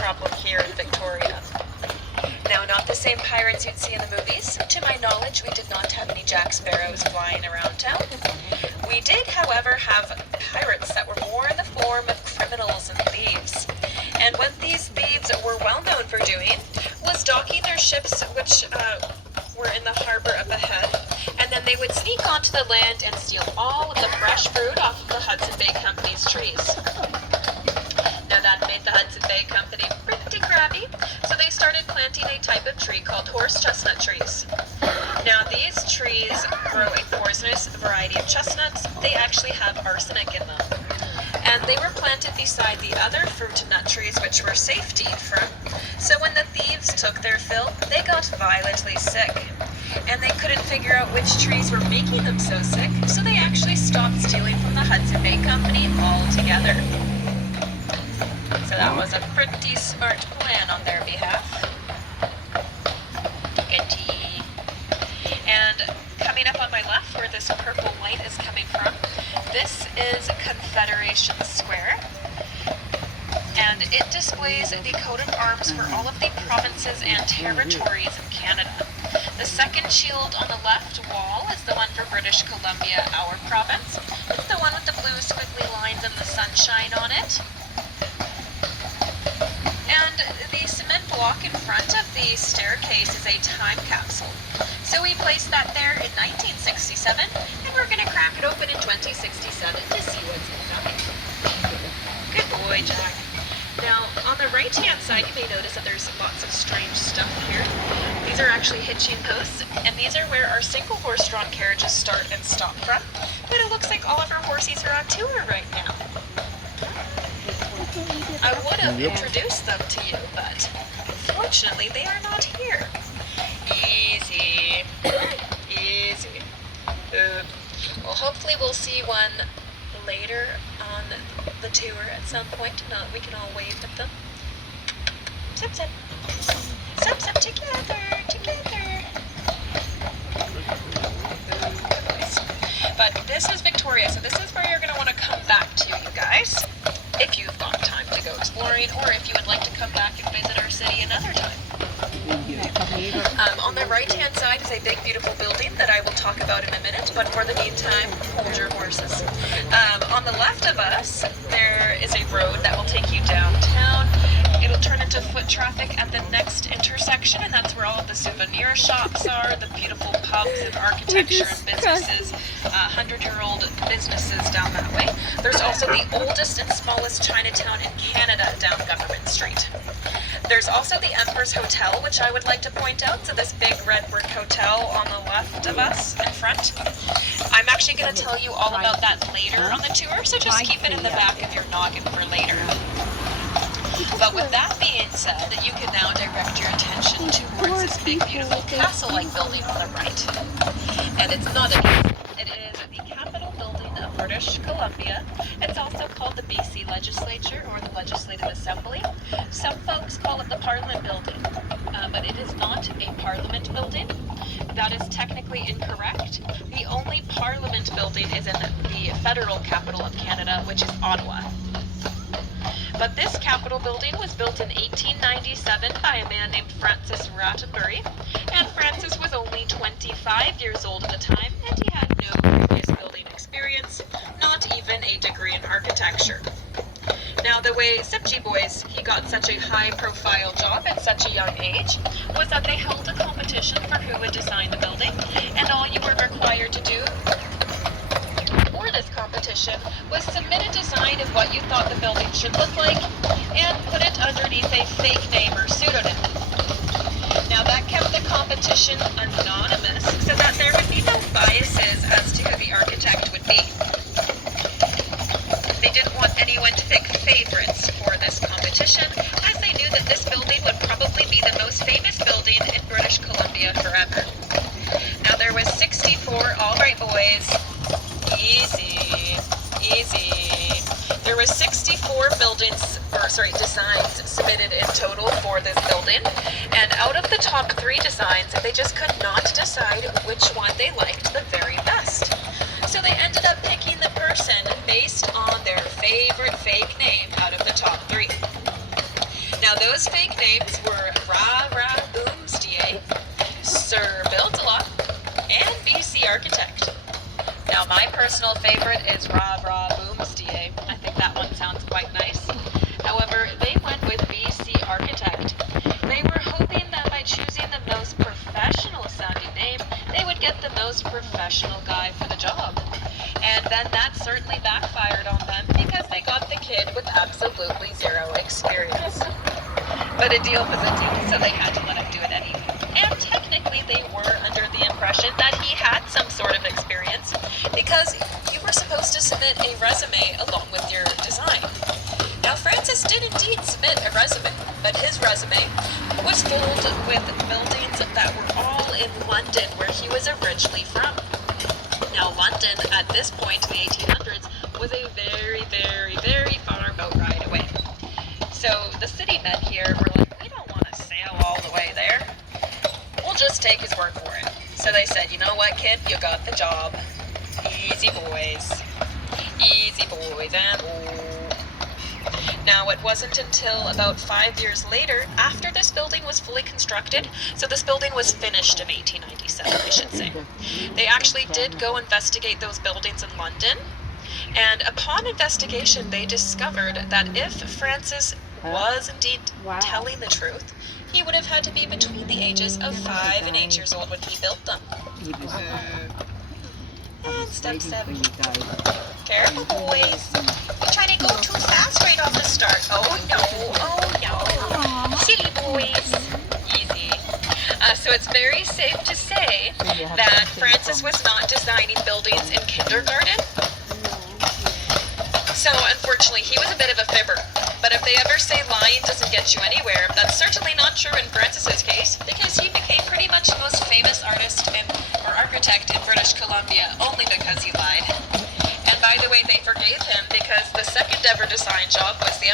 problem here in Victoria. Now, not the same pirates you'd see in the movies. To my knowledge, we did not have any Jack Sparrows flying around town. We did, however, have pirates that were more in the form of criminals and thieves. And what these thieves were well known for doing was docking their ships, which were in the harbor up ahead, and then they would sneak onto the land and steal all of the fresh fruit off of the Hudson Bay Company's trees. Now that made the Hudson Bay Company pretty crabby, so they started planting a type of tree called horse chestnut trees. Now these trees grow a poisonous variety of chestnuts. They actually have arsenic in them. And they were planted beside the other fruit and nut trees which were safe to eat from. So when the thieves took their fill, they got violently sick. And they couldn't figure out which trees were making them so sick, so they actually stopped stealing from the Hudson Bay Company altogether. So that was a pretty smart plan on their behalf. Getty. And coming up on my left, where this purple light is coming from, this is Confederation Square. And it displays the coat of arms for all of the provinces and territories in Canada. The second shield on the left wall is the one for British Columbia, our province. It's the one with the blue squiggly lines and the sunshine on it. And the cement block in front of the staircase is a time capsule. So we placed that there in 1967, and we're going to crack it open in 2067 to see what's inside. Good boy, Jack. Now, on the right-hand side, you may notice that there's lots of strange stuff here. These are actually hitching posts, and these are where our single horse-drawn carriages start and stop from. But it looks like all of our horsies are on tour right now. I would have introduced them to you, but unfortunately they are not here. Easy. Easy. Well, hopefully we'll see one later on the tour at some point. We can all wave at them. Zip, zip. Zip, zip, together, together. But this is Victoria, so this is where you're going to want to come back to, you guys, if you've got time to go exploring, or if you would like to come back and visit our city another time. On the right-hand side is a big, beautiful building that I will talk about in a minute, but for the meantime, hold your horses. On the left of us, there is a road that will take you downtown. It'll turn into foot traffic at the next intersection, and that's where all of the souvenir shops are, the beautiful pubs and architecture and businesses, 100-year-old businesses down that way. There's also the oldest and smallest Chinatown in Canada down Government Street. There's also the Empress Hotel, which I would like to point out. So this big red brick hotel on the left of us in front. I'm actually going to tell you all about that later on the tour, so just keep it in the back of your noggin for later. But with that being said, you can now direct your attention towards this big, beautiful castle-like building on the right. And it's not a castle. It is the Capitol Building of British Columbia. It's also called the BC Legislature or the Legislative Assembly. Some folks call it the Parliament Building, but it is not a Parliament building. That is technically incorrect. The only Parliament building is in the federal capital of Canada, which is Ottawa. But this Capitol building was built in 1897 by a man named Francis Rattenbury, and Francis was only 25 years old at the time, and he had no previous building experience, not even a degree in architecture. Now, the way Sipji Boys, he got such a high-profile job at such a young age, was that they held a competition for who would design the building, and all you were required to do for this competition was submit a design of what you thought the building should look like and put it underneath a fake name or pseudonym. Now that kept the competition anonymous so that there would be no biases as to who the architect would be. They didn't want anyone to pick favorites for this competition, as they knew that this building would probably be the most famous building in British Columbia forever. Now there was 64, all right boys, easy, easy. There were 64 designs submitted in total for this building, and out of the top 3 designs, they just could not decide which one they liked the very best. So they ended up picking the person based on their favorite fake name out of the top 3. Now those fake names were Ra Ra Boomsday, Sir Build-A-Lot, and BC Architect. Now my personal favorite is Ra Ra Boomsday. I think that one sounds quite nice. However, they went with BC Architect. They were hoping that by choosing the most professional sounding name, they would get the most professional guy for the job. And then that certainly backfired on them because they got the kid with absolutely zero experience. But a deal was a deal, so they had to let him do it anyway. And technically they were under the impression that he had some sort of experience because you were supposed to submit a resume along with your design. Now Francis did indeed submit a resume, but his resume was filled with buildings that were all in London, where he was originally from. Now London at this point in the 1800s was a very, very, very far boat ride away. So the city men here were like, we don't want to sail all the way there. We'll just take his word for it. So they said, you know what, kid, you got the job. Easy boys. Easy boys and Now, it wasn't until about 5 years later, after this building was fully constructed, so this building was finished in 1897, I should say. They actually did go investigate those buildings in London, and upon investigation, they discovered that if Francis was indeed telling the truth, he would have had to be between the ages of 5 and 8 years old when he built them. And step 7. Careful, boys. You're trying to go too fast right off the start. Oh no. Silly boys. Easy. So it's very safe to say that Francis was not designing buildings in kindergarten. So unfortunately, he was a bit of a fibber. But if they ever say lying doesn't get you anywhere, that's certainly not true in Francis's case, because he became pretty much the most famous artist or architect in British Columbia only because he lied. And by the way, they forgave him because the second ever design job was the